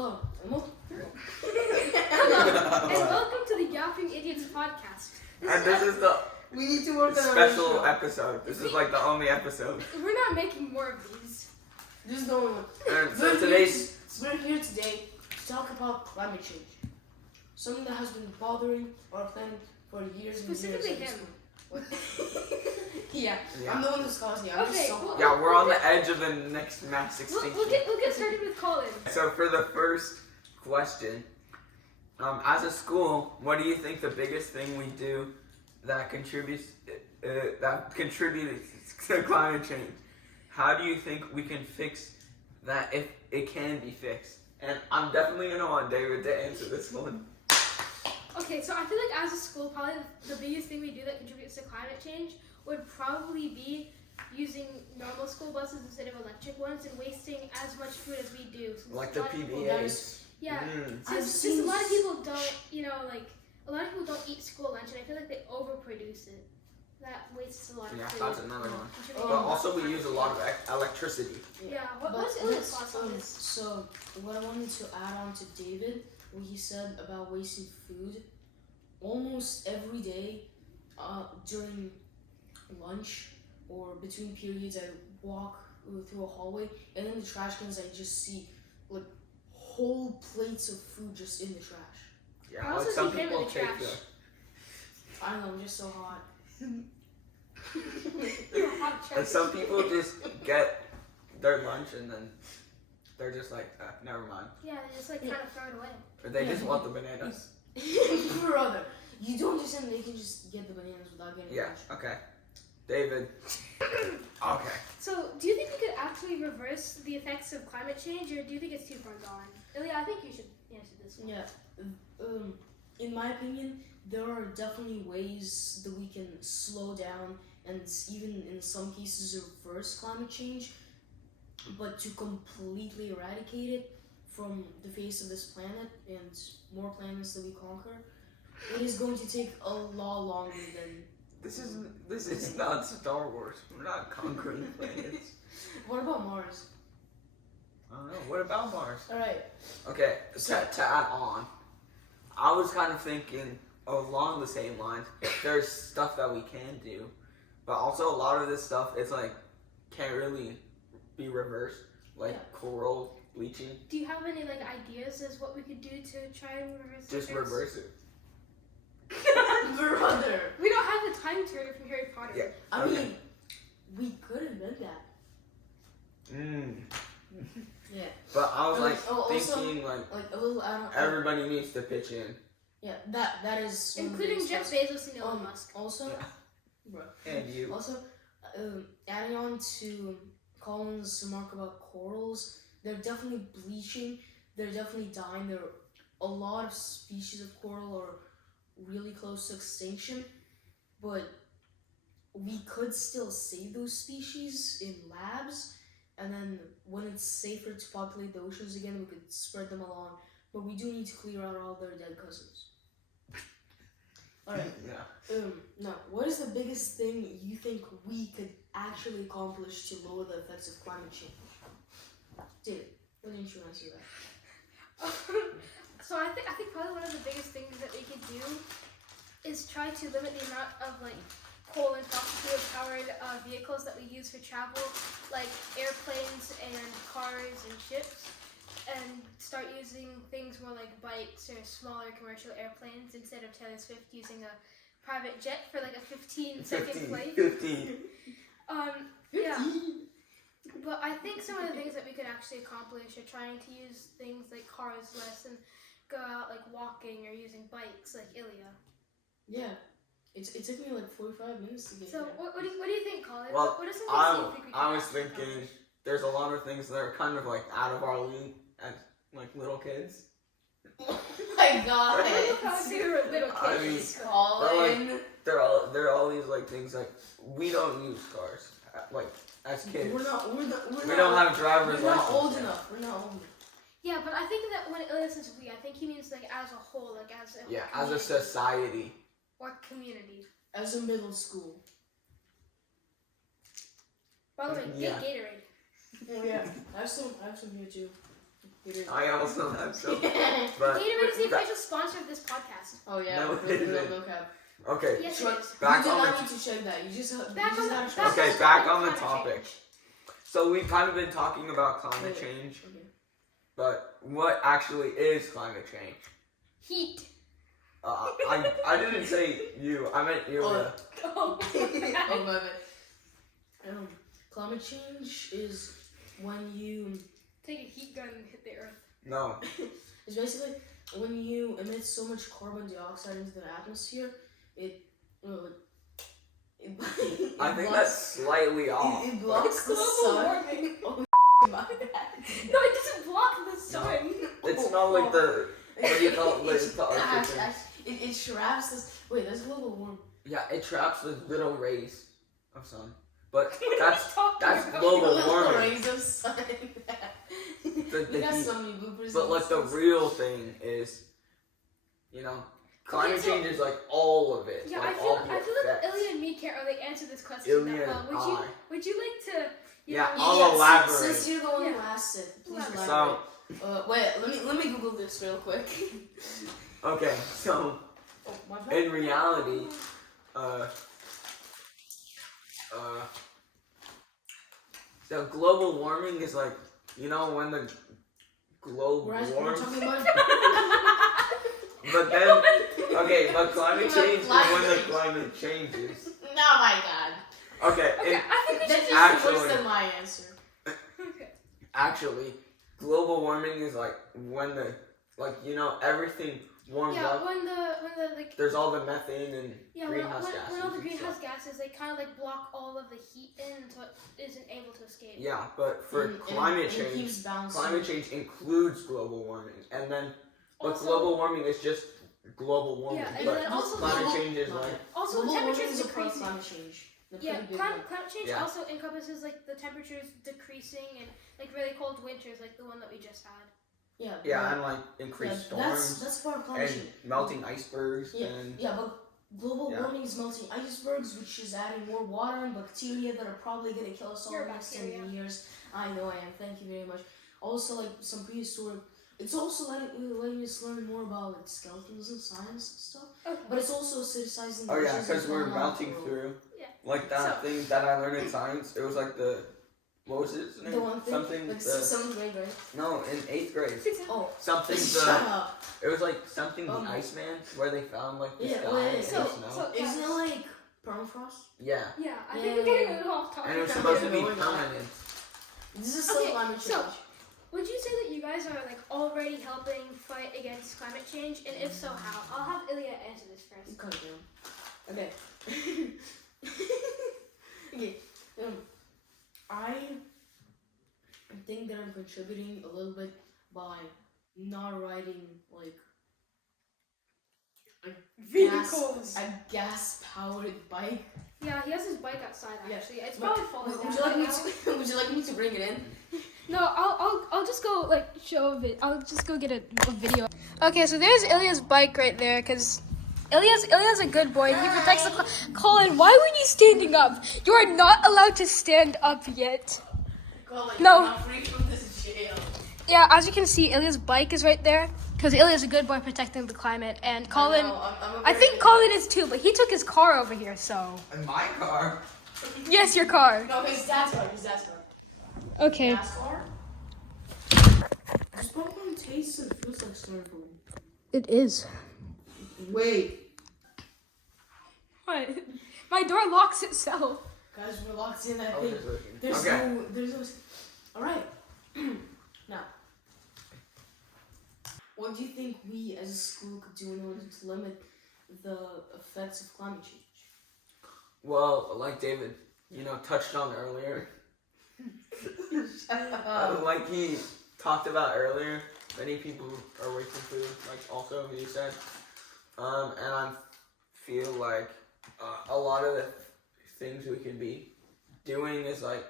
Hello. Hello, and welcome to the Yapping Idiots podcast. And this is the We need to work on our special show. episode. This is like the only episode. We're not making more of these. This is the only one. And so today's We're here today to talk about climate change. Something that has been bothering our planet for years and years. Specifically him. Yeah, Yeah. I'm the one who's causing it. I'm Okay, just so well- hot. yeah, we're on the edge of the next mass extinction. We'll get started with Colin. So for the first question, as a school, what do you think the biggest thing we do that contributes to climate change? How do you think we can fix that if it can be fixed? And I'm definitely gonna want David to answer this one. Okay, so I feel like as a school, probably the biggest thing we do that contributes to climate change would probably be using normal school buses instead of electric ones and wasting as much food as we do. Since Like a the lot of people- PBAs. Yeah, I've since a lot of seen- people don't, a lot of people don't eat school lunch, and I feel like they overproduce it. That wastes a lot of Yeah, food. that's another one. contributing But to also we climate use a lot of change. electricity. Yeah, But what's Ilya's let's, thoughts on this? So, what I wanted to add on to David, what he said about wasting food, almost every day during lunch or between periods, I walk through a hallway, and in the trash cans, I just see like whole plates of food just in the trash. Yeah, I like also some see him in people the take trash. I don't know, I'm just so hot. You're a hot And trash. some people just get their lunch and then they're just like, never mind. Yeah, they just kind of throw it away. Or they just want the bananas. Brother, you don't understand they can just get the bananas without getting Yeah, lunch. okay. David. Okay. So, do you think we could actually reverse the effects of climate change, or do you think it's too far gone? Ilya, I think you should answer this one. Yeah. In my opinion, there are definitely ways that we can slow down and even in some cases reverse climate change, but to completely eradicate it from the face of this planet and more planets that we conquer, it is going to take a lot longer than. This is not Star Wars. We're not conquering planets. What about Mars? I don't know. What about Mars? All right. Okay, to add on, I was kind of thinking along the same lines. There's stuff that we can do, but also a lot of this stuff is like can't really be reversed, like coral bleaching. Do you have any ideas as what we could do to try and reverse the Just effects? reverse it. Brother. We don't have the time turner from Harry Potter. Yeah. I Okay. mean, we could invent that. Yeah. But I was Also- thinking Like a little. everybody needs to pitch in. Yeah, that is one of the Including biggest Jeff ones. Bezos and Elon Musk. Also, Yeah. bro. And you. Also, adding on to Colin's remark about corals, they're definitely bleaching. They're definitely dying. There are a lot of species of coral are really close to extinction, but we could still save those species in labs. And then when it's safer to populate the oceans again, we could spread them along. But we do need to clear out all their dead cousins. Alright. Yeah. Now, what is the biggest thing you think we could actually accomplish to lower the effects of climate change? David, why didn't you answer that? So I think probably one of the biggest things that we could do is try to limit the amount of coal and fossil fuel powered vehicles that we use for travel, like airplanes and cars and ships, and start using things more like bikes or smaller commercial airplanes instead of Taylor Swift using a private jet for a 15-second flight. 15. Yeah. But I think some of the things that we could actually accomplish are trying to use things like cars less and go out walking or using bikes like Ilya. Yeah. It took me 45 minutes to get So there. what do you think, Colin? Well, what are some things you think we could I was actually thinking accomplish? there's a lot of things that are kind of out of our league as little kids. Oh my god. We were little I mean, kids. Colin. They're all these things we don't use cars as kids. We're not We don't have driver's We're not license old yet. enough. We're not old enough. Yeah, but I think that when Ilya says we, I think he means as a whole, as a Yeah, as a community society. or community. As a middle school. By the way, Yeah. get Gatorade. Oh yeah. I have some here too. I also have some. Oh But Gatorade is the official sponsor of this podcast. yeah. No, it isn't. No cap. okay, Yes, Sure. it is. back you on do the not need to check that. You just Back on the- gotta back okay, on back on the climate topic. change. So we've kind of been talking about climate Wait. change, Okay. but what actually is climate change? Heat. I didn't say you. I meant you. Oh, Oh my bad. Climate change is when you. Take a heat gun and hit the earth. No. It's basically when you emit so much carbon dioxide into the atmosphere, it. I think that's slightly off. It blocks the Global sun. warming. Oh my bad. No, it doesn't block the sun. It's not like the what do you call it? Like, it's the Arctic thing. It traps this. Wait, that's global warming. Yeah, it traps the little rays of sun. But What are you that's talking about? global Little warming. rays of sun. The We got heat. so many bloopers. But in like the this. real thing is, climate so- change is like all of it. Yeah, like, I all feel the like effects. Ilya and me can't really answer this question Ilya that well. and I. Would you like to? You Yeah, know, I'll Yeah, elaborate. Since you're the one who Yeah. asked it, please Elaborate. elaborate. So Wait, let me Google this real quick. okay, so Oh, my bad. in reality, so global warming is like when the globe We're warms. talking about. But then okay, but climate Talking change is about when the climate climate changes. No, my God. Okay, Okay, and I think we That's should. just worse Actually- than my answer. Okay. actually, global warming is like when the everything warms Yeah, up. when the like. There's all the methane and Yeah, when greenhouse gases. all the and greenhouse stuff. gases, they kind of like block all of the heat in, so it isn't able to escape. Yeah, but for And climate it change, keeps bouncing. climate change includes global warming, and then but Also- global warming is just global warming. Yeah, and but then also climate global- change is no. like Also, Global the warming temperatures is a part of decreasing. climate change. They're Yeah, pretty big, climate change Yeah. also encompasses like the temperatures decreasing and like really cold winters, like the one that we just had. yeah, and like increased storms That's part of climate and change. melting icebergs Yeah, and yeah, but global Yeah. warming is melting icebergs, which is adding more water and bacteria that are probably gonna kill us all You're in a the next bacteria. 10 years. I know I am. Thank you very much. Also, like some prehistoric. It's also letting us learn more about like skeletons and science and stuff. Okay. But it's also acidicizing the oh yeah, oceans because and we're going on melting the world. through. Yeah. Like that So- thing that I learned in science. It was like what was it? The one thing, Something. like the, 7th grade, right? no, in 8th grade. Oh, Something. shut The up. it was like something the Um, Iceman where they found like the Yeah, sky wait, and so- the snow. so- Isn't it like permafrost? Yeah, Yeah, I Yeah. think we're getting a little off topic. and it was now. supposed to be No, we're not. permanent. This is still Okay, climate so- change. Would you say that you guys are like already helping fight against climate change, and if so, how? I'll have Ilya answer this first. Calm down. Okay. Okay. I think that I'm contributing a little bit by not riding like a gas powered bike. Yeah, he has his bike outside Yeah. actually. It's But probably falling Would down. you like me right now. to? Would you like me to bring it in? No, I'll just go like show a vid. I'll just go get a video. Okay, so there's Ilya's bike right there, cause Ilya's a good boy. He protects the. Colin, why were you standing up? You are not allowed to stand up yet. Colin, No. you're not free from this jail. Yeah, as you can see, Ilya's bike is right there, cause Ilya's a good boy protecting the climate, and Colin. I know, I'm a I very think good Colin is too, but he took his car over here, so. In my car. Yes, your car. No, his dad's car. His dad's car. Okay. NASCAR? This popcorn tastes and feels like styrofoam. It is. Wait. What? My door locks itself. Guys, we're locked in that Oh, thing. it's working. There's Okay. there's no. Alright. Now. What do you think we as a school could do in order to limit the effects of climate change? Well, like David, touched on earlier. Like he talked about earlier, many people are wasting food. Like also he said, and I feel like a lot of the things we could be doing is like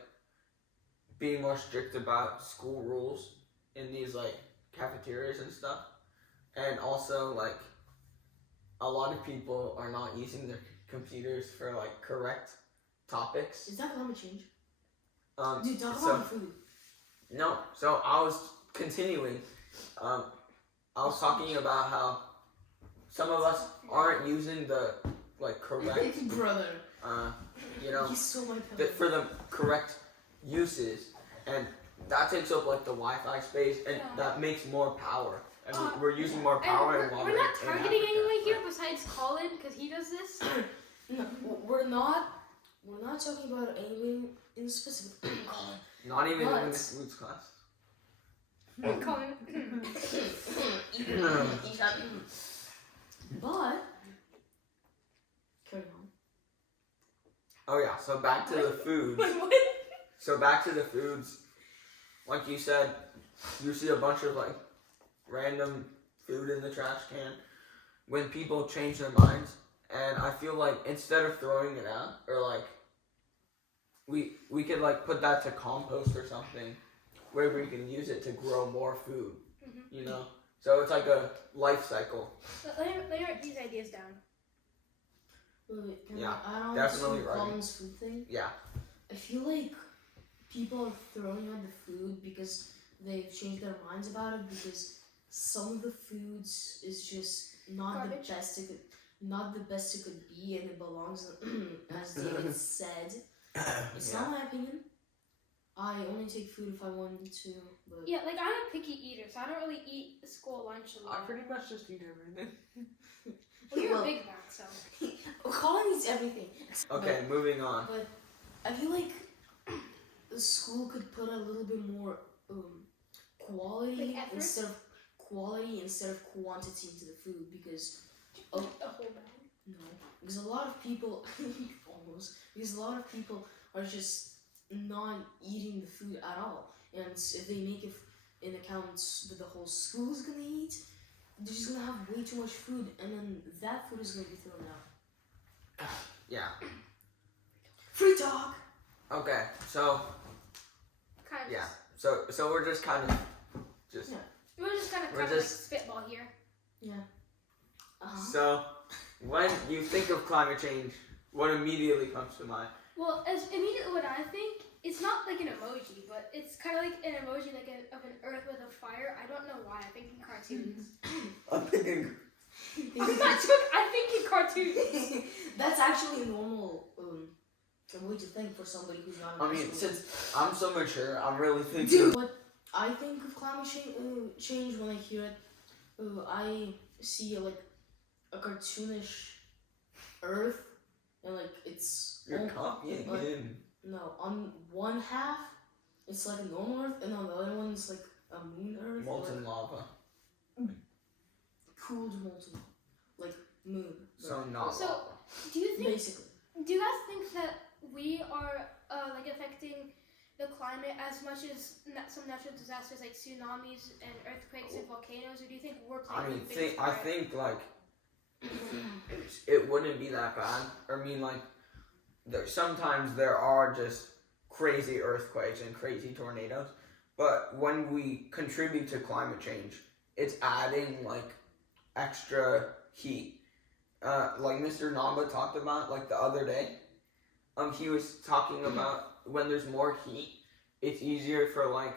being more strict about school rules in these like cafeterias and stuff, and also like a lot of people are not using their computers for like correct topics. Is that climate change? Um, Dude, talk so- about food. No, so I was continuing. I was talking about how some of us aren't using the correct Brother, you know you stole my pillow. for the correct uses, and that takes up like the Wi-Fi space, and that makes more power. And we're using more power and water. We're not in targeting Africa. anyone here besides Colin because he does this. No, we're not talking about anyone in specific. Not even But- in this foods class. Colin. But carry on. Oh yeah, so back to the foods. What? So back to the foods. Like you said, you see a bunch of like random food in the trash can when people change their minds, and I feel like instead of throwing it out, or like we could like put that to compost or something where we can use it to grow more food. You know? So it's like a life cycle. Let me write these ideas down. Wait, can Yeah, I add on definitely to right. Colin's food thing? Yeah. I feel like people are throwing out the food because they've changed their minds about it, because some of the foods is just not Garbage. the best it could be, and it belongs as David said. It's not my opinion. I only take food if I want to, but Yeah, like I'm a picky eater, so I don't really eat school lunch a lot. pretty much just eat everything. Well, you're Well- a big man, so. Colin eats everything. Okay, moving on. But I feel like the school could put a little bit more quality Like effort? instead of quantity into the food, because A whole bag. no, because a lot of people are just not eating the food at all, and if they make an account that the whole school is gonna eat, they're just gonna have way too much food, and then that food is gonna be thrown out. Yeah. Free talk. Okay, so Kind of. yeah. So we're just kind of just We're just kind of We're kind of like just- spitball here. so when you think of climate change, what immediately comes to mind? Well, as immediately what I think, it's not like an emoji, but it's kind of like an emoji like of an earth with a fire. I don't know why. I think in cartoons. I'm thinking. I'm not joking. I think in cartoons. That's actually a normal way to think for somebody who's not. I mean, since I'm so mature, I'm really thinking. Dude, what I think of climate change when I hear it, I see like a cartoonish Earth, and like it's You're on- copying like- him. No, on one half it's like a normal Earth, and on the other one it's like a moon Earth. Molten or lava. cooled molten, like moon. So not So- lava. Do you think? basically. Do you guys think that we are like affecting the climate as much as some natural disasters like tsunamis and earthquakes and volcanoes, or do you think we're playing I mean, the biggest I part? think like it wouldn't be that bad. I mean, like sometimes there are just crazy earthquakes and crazy tornadoes, but when we contribute to climate change, it's adding like extra heat. Like Mr. Namba talked about like the other day. He was talking about when there's more heat, it's easier for like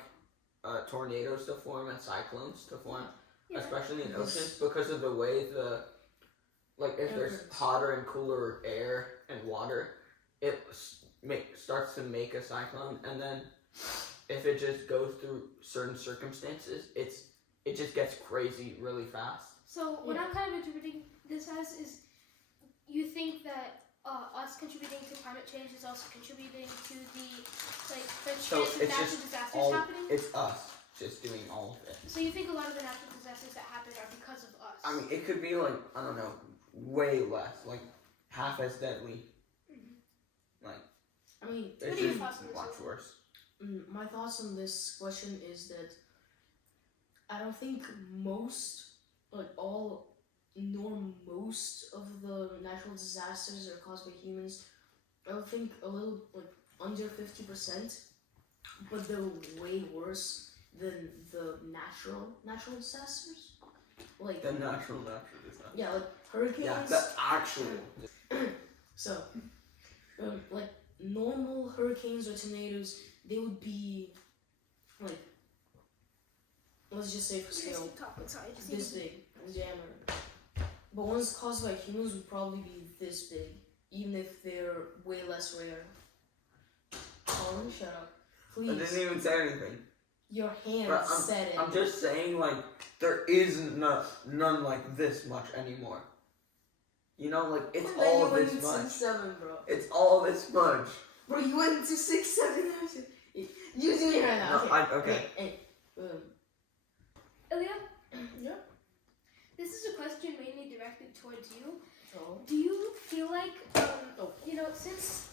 tornadoes to form and cyclones to form, Yeah. especially in Yes. oceans, because of the way if there's Elements. hotter and cooler air and water, it starts to make a cyclone, and then if it just goes through certain circumstances, it just gets crazy really fast. So what Yeah. I'm kind of interpreting this as is, you think that us contributing to climate change is also contributing to the So chance of it's natural just disasters all happening? it's us just doing all of it. So you think a lot of the natural disasters that happen are because of us? I mean, it could be like, I don't know, way less, like half as deadly. I mean, What It's are your just thoughts on this? much worse. my thoughts on this question is that I don't think most of the natural disasters are caused by humans. I would think a little like under 50%, but they're way worse than the natural disasters. Like The natural disaster. yeah, like hurricanes. Yeah, the actual. So, like normal hurricanes or tornadoes, they would be like let's just say for scale, Sorry, just this big in diameter. But ones caused by humans would probably be this big, even if they're way less rare. Colin, shut up. Please. I didn't even say anything. Your hand But said it. I'm just saying, like, there is none like this much anymore. You know, like, it's But then all you went this into much. 7, bro. It's all this much. Bro, you went into 6, 7. You do it right now. No, okay. Hey, Ilya, yeah. this is a question mainly directed towards you. So, Do you feel like, you know, since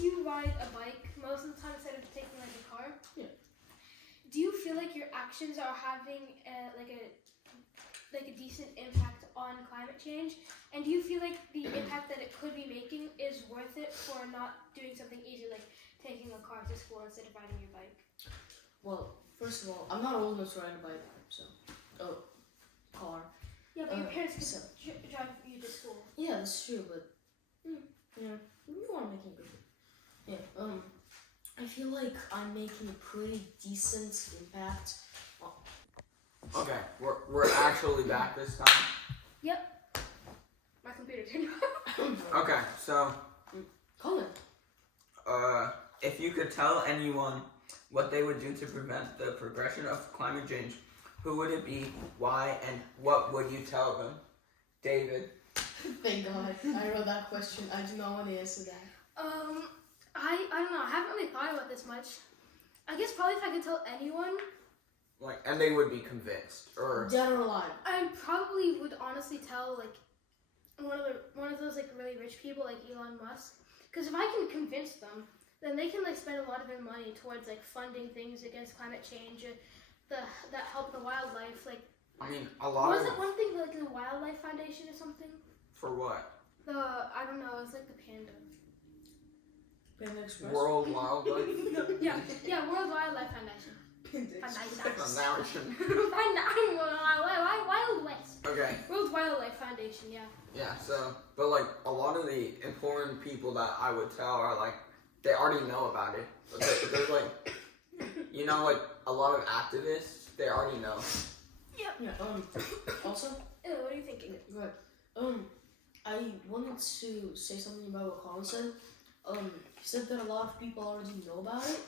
you ride a bike most of the time instead of taking like a car, yeah. Do you feel like your actions are having like a decent impact on climate change? And do you feel like the impact that it could be making is worth it for not doing something easy like taking a car to school instead of riding your bike? Well, first of all, I'm not old enough to ride a bike, so. Car. Yeah, but your parents could so- drive you to school. Yeah, that's true, but. Yeah, you are making good. Yeah, I feel like I'm making a pretty decent impact. Okay, we're actually back this time. My computer turned off. Okay, so Colin. if you could tell anyone what they would do to prevent the progression of climate change, who would it be, why, and what would you tell them? David. Thank God. I wrote that question. I do not want to answer that. I don't know. I haven't really thought about this much. I guess probably if I could tell anyone, Like, and they would be convinced, or Dead or alive. I probably would honestly tell like one of those like really rich people like Elon Musk. Because if I can convince them, then they can like spend a lot of their money towards like funding things against climate change, that help the wildlife. Like, I mean, a lot was of it one thing like the Wildlife Foundation or something? for what? I don't know. It's like the panda. Panda Express. World Wildlife Yeah, World Wildlife Foundation. Panda Express. Foundation. Wild West. Okay. World Wildlife Foundation, yeah. Yeah, so, but like, a lot of the important people that I would tell are like, they already know about it. But there's like, you know, like, a lot of activists, they already know. Yeah, also, Ew, what are you thinking? go ahead. I wanted to say something about what Colin said. He said that a lot of people already know about it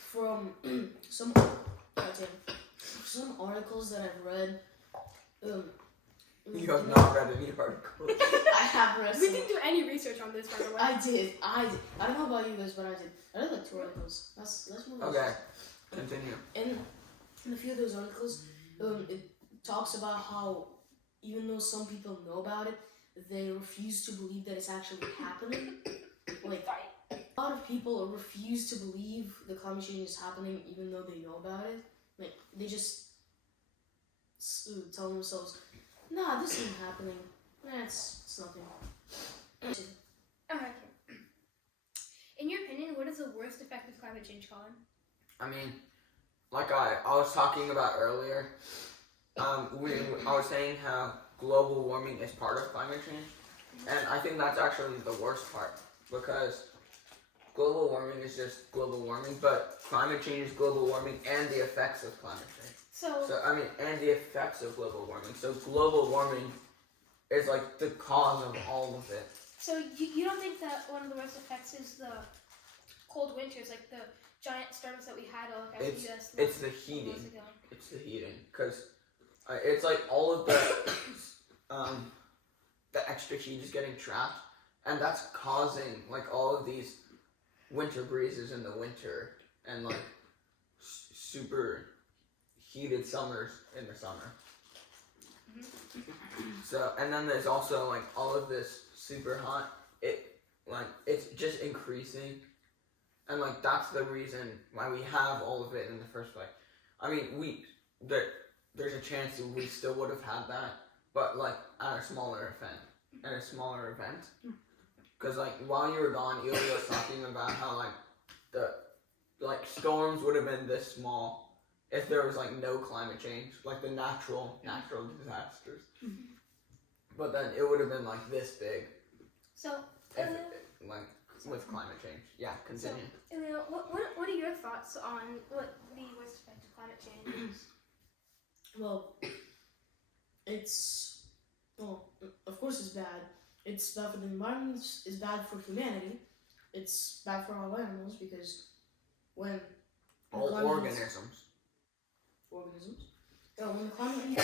from some articles that I've read. You have not read any articles. I have read We some. didn't do any research on this, by the way. I did. I don't know about you guys, but I did. I read like 2 articles. That's more. Okay, continue. In a few of those articles, it talks about how even though some people know about it, they refuse to believe that it's actually happening. Like, a lot of people refuse to believe the climate change is happening even though they know about it. Like, they just tell themselves, nah, this isn't happening. It's nothing. Okay. In your opinion, what is the worst effect of climate change, Colin? I mean, like I was talking about earlier, I was saying how global warming is part of climate change, and I think that's actually the worst part, because global warming is just global warming, but climate change is global warming and the effects of climate change. So And the effects of global warming. So global warming is like the cause of all of it. So you don't think that one of the worst effects is the cold winters, like the giant storms that we had all across the U.S. It's the heating. It's the heating, because it's like all of the extra heat is getting trapped, and that's causing like all of these winter breezes in the winter and like super heated summers in the summer. So, and then there's also like all of this super hot. It's just increasing, and like that's the reason why we have all of it in the first place. I mean, there's a chance that we still would have had that, but like at a smaller event. Because like while you were gone, Ilya was talking about how like the storms would have been this small if there was like no climate change, like the natural disasters. But then it would have been like this big. So If with climate change. Yeah, continue. So, Emil, what are your thoughts on what the worst effect of climate change is? Well, of course it's bad. It's bad for the environment. It's bad for humanity. It's bad for all animals because when All climate organisms. when the climate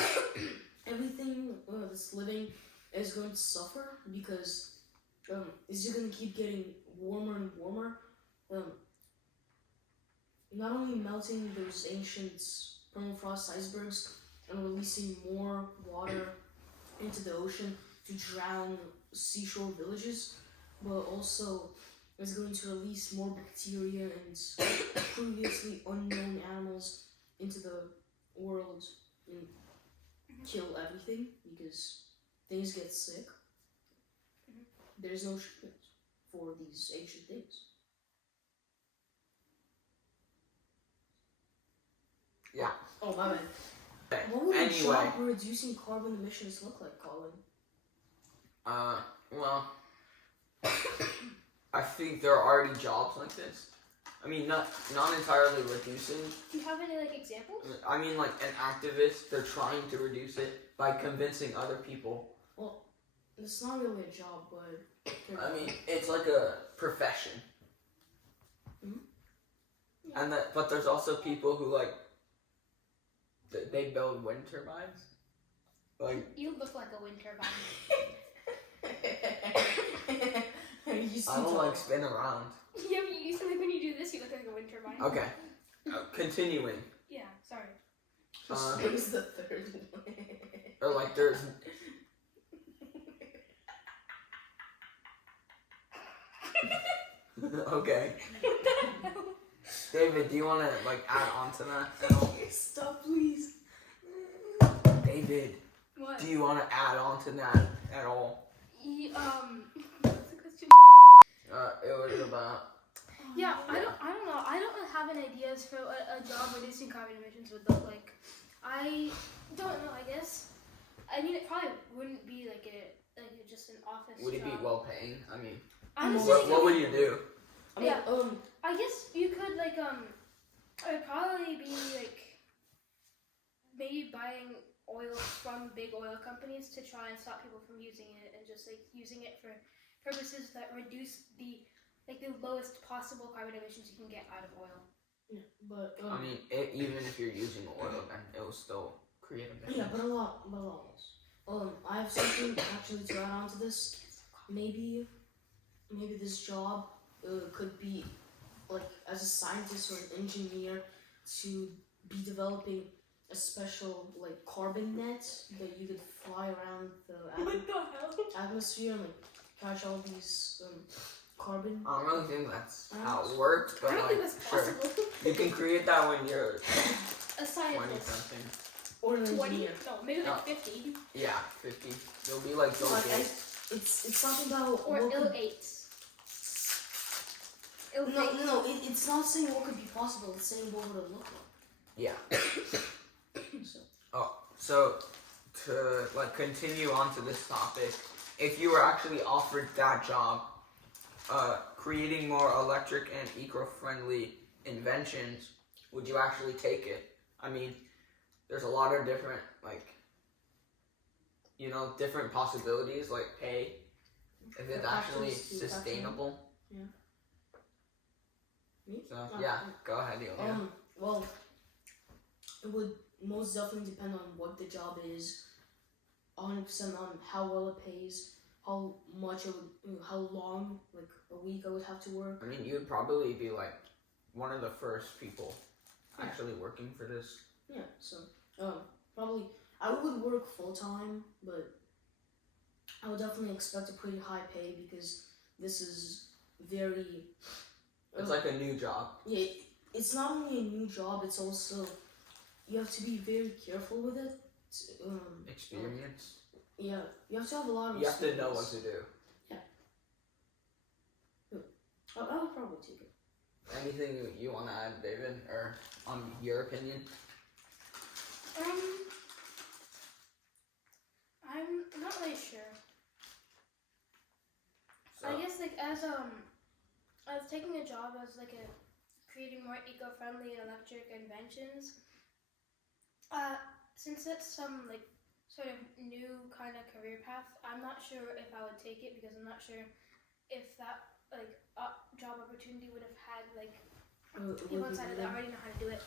everything that's living is going to suffer because it's just going to keep getting warmer and warmer. Not only melting those ancient permafrost icebergs and releasing more water into the ocean to drown seashore villages, but also it's going to release more bacteria and previously unknown animals into the world and kill everything because things get sick. There's no treatment for these ancient things. Yeah. Oh, my bad. Okay. What would a Anyway. job reducing carbon emissions look like, Colin? Well, I think there are already jobs like this. I mean, not entirely reducing. Do you have any like examples? I mean, like an activist, they're trying to reduce it by convincing other people. Well, it's not really a job, but I mean, it's like a profession. Mhm. And but there's also people who like they build wind turbines. Like You look like a wind turbine. I don't like spin around. Yeah, but you like when you do this, you look like a wind turbine. Okay, continuing. Yeah, sorry. Who's the third one? Or like there's. Okay. David, do you want to like add on to that at all? Stop, please. David, What? do you want to add on to that at all? What's the question? It was about. Yeah, I don't know. I don't have any ideas for what a job reducing carbon emissions would look like. I don't know. I guess. I mean, it probably wouldn't be like just an office. Would it be job. well paying? I mean, Honestly, what would you do? I mean, Yeah. I guess you could like I'd probably be like maybe buying oil from big oil companies to try and stop people from using it and just like using it for purposes that reduce the lowest possible carbon emissions you can get out of oil. yeah, but I mean, even if you're using oil, then it will still create emissions. yeah, but a lot less. I have something actually to add on to this. Maybe this job could be like as a scientist or an engineer to be developing a special like carbon net that you could fly around the the hell? atmosphere and like catch all these carbon. I don't really think that's how it works, but I don't like, think that's sure. possible. You can create that when you're A 20 scientist. something. Or an 20? engineer. No, maybe like No. 50. Yeah, 50. You'll be like Bill Like, Gates. it's something about Or what ill could, 8s. Ill no, it's not saying what could be possible. It's saying what would it look like. Yeah. So, So to like continue on to this topic, if you were actually offered that job, creating more electric and eco-friendly inventions, would you actually take it? I mean, there's a lot of different different possibilities like pay, if it's actually Factors to sustainable. Yeah. Me? So yeah, go ahead, Ilya. Well, it would most definitely depend on what the job is, 100% on how well it pays, how much it would, how long, like a week I would have to work. I mean, you'd probably be like one of the first people actually working for this. Yeah, so probably I would work full time, but I would definitely expect a pretty high pay because this is very. It's like a new job. Yeah, it's not only a new job; it's also you have to be very careful with it. Experience. Yeah, you have to have a lot of. You have to know experience. what to do. I would probably take it. Anything you want to add, David, or on your opinion? I'm not really sure. So, I guess like as was taking a job as like creating more eco-friendly electric inventions, since it's some like sort of new kind of career path, I'm not sure if I would take it because I'm not sure if that like job opportunity would have had like people inside of that already know how to do it.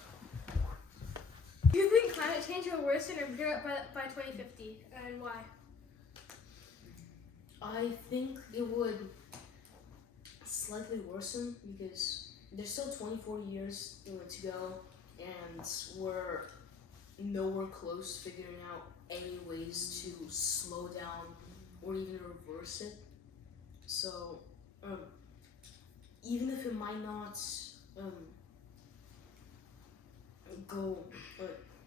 Do you think climate change will worsen or clear up by 2050, and why? I think it would slightly worsen because there's still 24 years to go, and we're nowhere close to figuring out any ways to slow down or even reverse it. So, even if it might not go,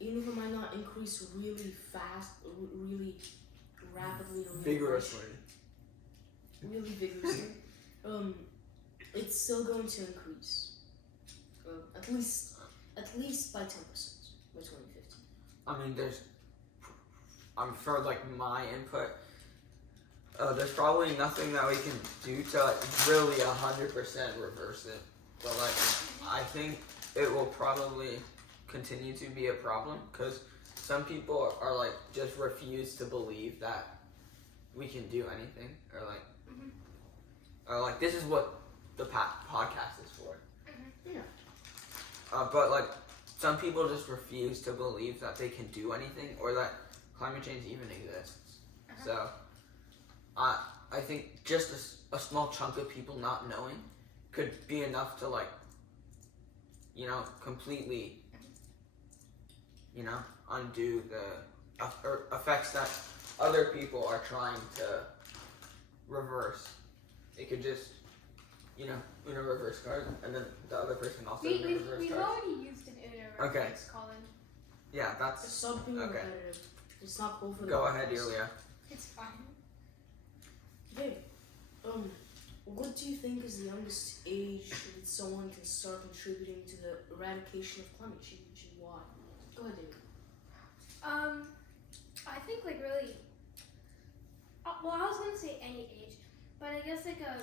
even if it might not increase really fast, really rapidly, or Vigorously. really vigorously, it's still going to increase. At least by 10% by 2050. I mean, for like my input, there's probably nothing that we can do to like really 100% reverse it. But like, I think it will probably continue to be a problem because some people are like just refuse to believe that we can do anything, or like, or like this is what the podcast is for. Yeah. But like, some people just refuse to believe that they can do anything or that climate change even exists. So, I think just a small chunk of people not knowing could be enough to like, completely, undo the effects that other people are trying to reverse. It could just, Uno reverse card, and then the other person also We've reverse card. already used an Uno reverse, Colin. Yeah, that's Stop being okay. repetitive. It's not cool for the Go ahead, podcast. Ilya. It's fine. Okay. What do you think is the youngest age that someone can start contributing to the eradication of climate change, and why? Go ahead, David. I think like really. Well, I was gonna say any age, but I guess like a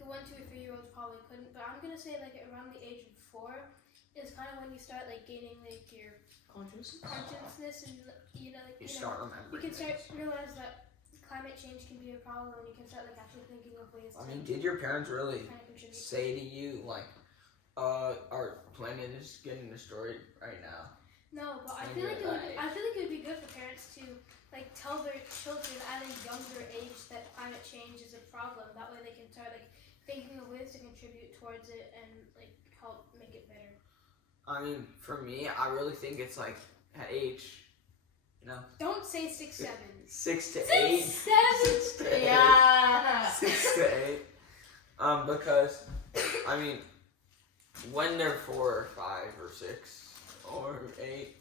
1, 2, or 3 year old probably couldn't. But I'm gonna say like around the age of 4 is kind of when you start like gaining like your consciousness, and you Start remembering. you can start things. realize that climate change can be a problem, and you can start like actually thinking of ways I to mean, did your parents really kind of contribute. say to you like, our planet is getting destroyed right now? No, but I When feel you're like that age. I feel like it would be good for parents to like tell their children at a younger age that climate change is a problem. That way they can start like thinking of ways to contribute towards it and like help make it better. I mean, for me, I really think it's like at age, Don't say 6, 7. 6 to 6, 8. 7. 6 to 8. Yeah. 6 to 8. Because, I mean, when they're 4 or 5 or 6 or 8,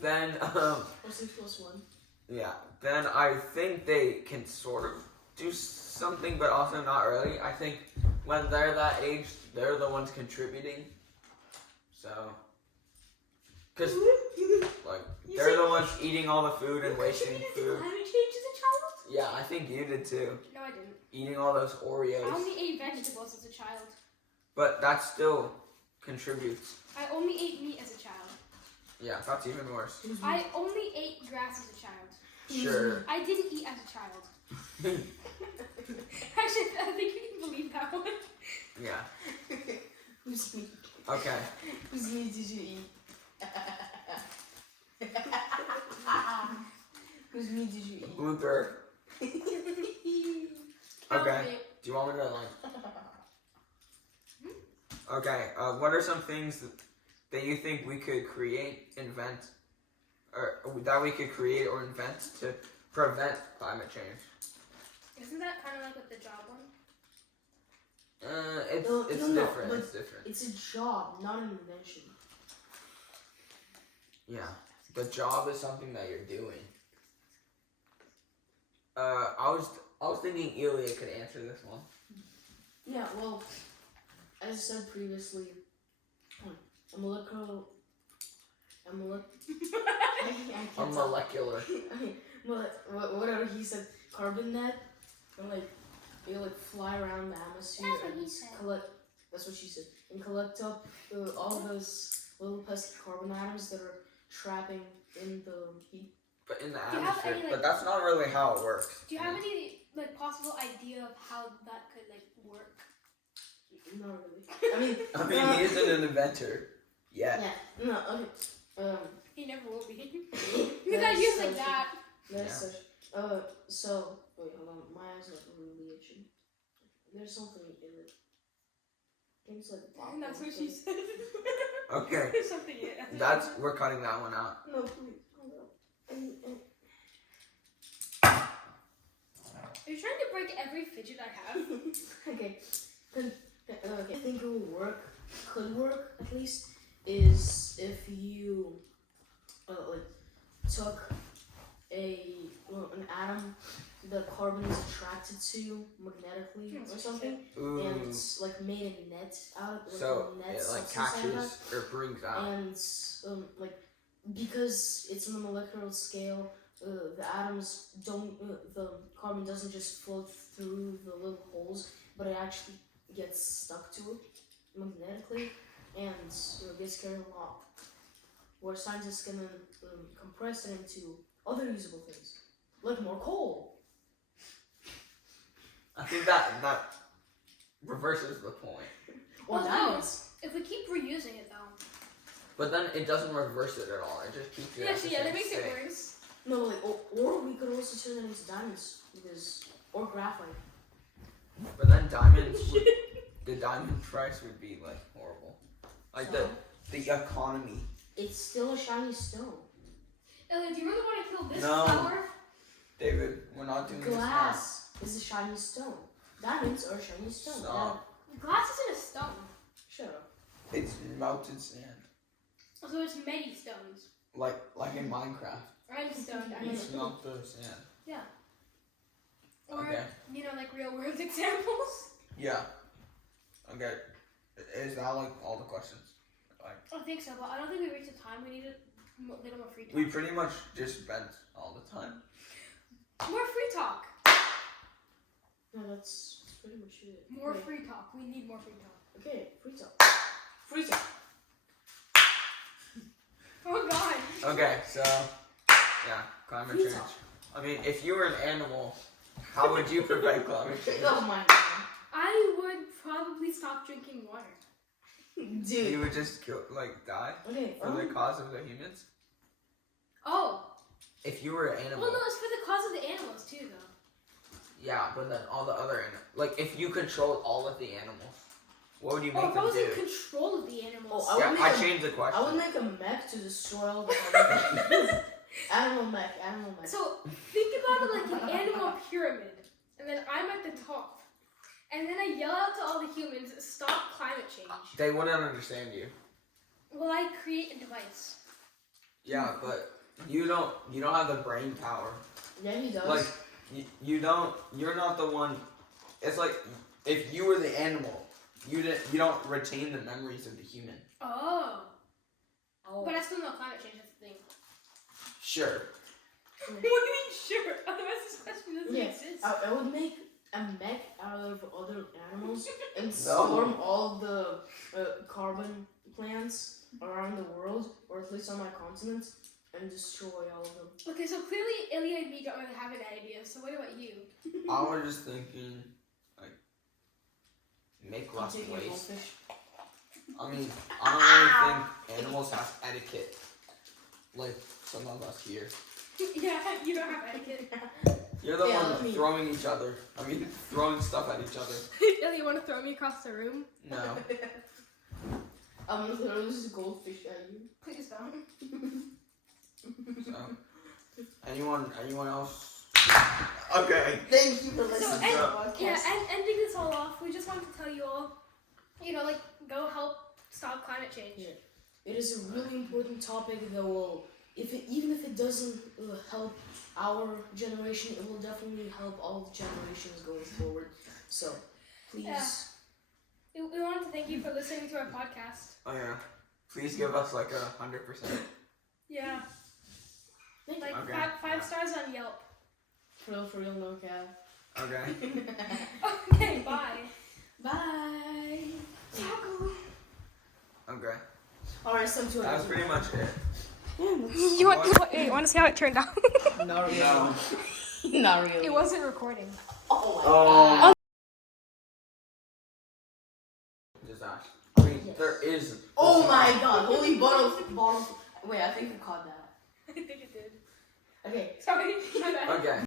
then, Or 6 plus 1. yeah, then I think they can sort of do something, but also not really. I think when they're that age, they're the ones contributing. So, because, like, they're the ones eating all the food and wasting food. Climate change as a child? Yeah, I think you did too. No, I didn't. Eating all those I Oreos. only ate vegetables as a child. But that still contributes. I only ate meat as a child. Yeah, that's even worse. I only ate grass as a child. Sure. I didn't eat as a child. Actually, I think you can believe that one. Yeah. Whose meat? Okay. Whose meat did you eat? Whose meat did you eat? Blooper. Okay. Do you want me to like? Okay. What are some things that you think we could invent, or that we could create or invent to prevent climate change? Isn't that kind of like with the job one? It's No, different. but It's different. It's a job, not an invention. Yeah. The job is something that you're doing. I was thinking Ilya could answer this one. Yeah, well, as I said previously, a molecular. Molecular. Whatever he said, carbon net, or like they like fly around the atmosphere That's what and he said. collect. That's what she said. And collect up all those little pesky carbon atoms that are trapping in the heat. But in the Do you have atmosphere. any, like- But that's not really how it works. Do you have any like possible idea of how that could like work? Not really. I mean, he isn't an inventor. Yeah. No. Okay. He never will be. Because Because ideas like that. There's such. So wait, hold on. My eyes are really itching. There's something in it. Things like popcorn. That's what she said. Okay. There's something in it. We're cutting that one out. No, please. Hold on. Are you trying to break every fidget I have? Okay. I think it will work. Could work at least. Is if you like took an atom the carbon is attracted to magnetically or something, Ooh. and like made a net out like So a net it like substance out of catches or brings out. and like because it's on a molecular scale, the atoms don't the carbon doesn't just float through the little holes, but it actually gets stuck to it magnetically and gets carried along. Where scientists can compress it into other usable things, like more coal. I think that reverses the point. Or Well, no. diamonds. If we keep reusing it though. But then it doesn't reverse it at all. It just keeps it. at the Yeah, that same makes it state. worse. No, like, or we could also turn it into diamonds or graphite. But then the diamond price would be like horrible. Like So, the economy. it's still a shiny stone. Elliot, do you really want to kill this No. flower? David, we're not doing Glass is a shiny stone. Diamonds are a shiny stone. Stop. Glass isn't a stone. Shut up. this now. It's melted sand. So there's many stones. Like in Minecraft. I'm stoned. I You mean, smelt the sand. or Okay. like real world examples. Yeah. Okay. Is that like all the questions? I think so, but I don't think we reached the time. We need a little more free talk. We pretty much just spent all the time. More free talk. No, that's pretty much it. More Wait, free talk. We need more free talk. Okay, free talk. Free talk. Oh god. Okay, so yeah, climate Free change. talk. I mean, if you were an animal, how would you prevent climate change? Oh my god. I would probably stop drinking water. You Dude. would just die Okay, for the cause of the humans. Oh. If you were an animal, Well, no, it's for the cause of the animals too, though. yeah, but then all the other animals, like if you controlled all of the animals, what would you make Oh, if I them was do? in control of the animals. Oh, Yeah, would I make a- changed the question. I would make a mech to destroy all the other animal mech. So think about it like an animal pyramid, and then I'm at the top, and then I yell out to all the humans, "Stop climate change!" They wouldn't understand you. Well, I create a device. Yeah, but you don't have the brain power. Yeah, he does. Like you're not the one. It's like if you were the animal, you don't retain the memories of the human. Oh. Oh. But I still know climate change. That's the thing. Sure. What do you mean, sure? Otherwise, this question doesn't Yeah, exist. I would make a mech out of other animals and storm all the carbon plants around the world, or at least on my continent, and destroy all of them. Okay, so clearly Ilya and me don't really have any ideas. So what about you? I was just thinking, like, make I'm less taking a waste. goldfish. I mean, I don't really think animals have etiquette, like some of us here. Yeah, you don't have etiquette. You're the Yeah, one me. throwing throwing stuff at each other. Ilya, you want to throw me across the room? No. I'm gonna throw this goldfish at you. Please don't. So, anyone else? Okay. Thank you for listening So, to the podcast. Yeah, and ending this all off, we just wanted to tell you all, go help stop climate change. Yeah. It is a really important topic that will, even if it doesn't help our generation, it will definitely help all the generations going forward. So, please. Yeah. We wanted to thank you for listening to our podcast. Oh yeah. Please give us like 100%. Yeah. Thank you. Like Okay. five stars on Yelp. For real, no cap. Okay. Okay, bye. Bye. Okay. Alright, some two. That was pretty much it. You want to see how it turned out? Not really. No. Not really. It wasn't recording. Oh my Oh. god. Just ask. I mean, Yes. there is. Oh my god. Holy bottle. Wait, I think you caught that. I think it did. Okay. Sorry. My bad. Okay.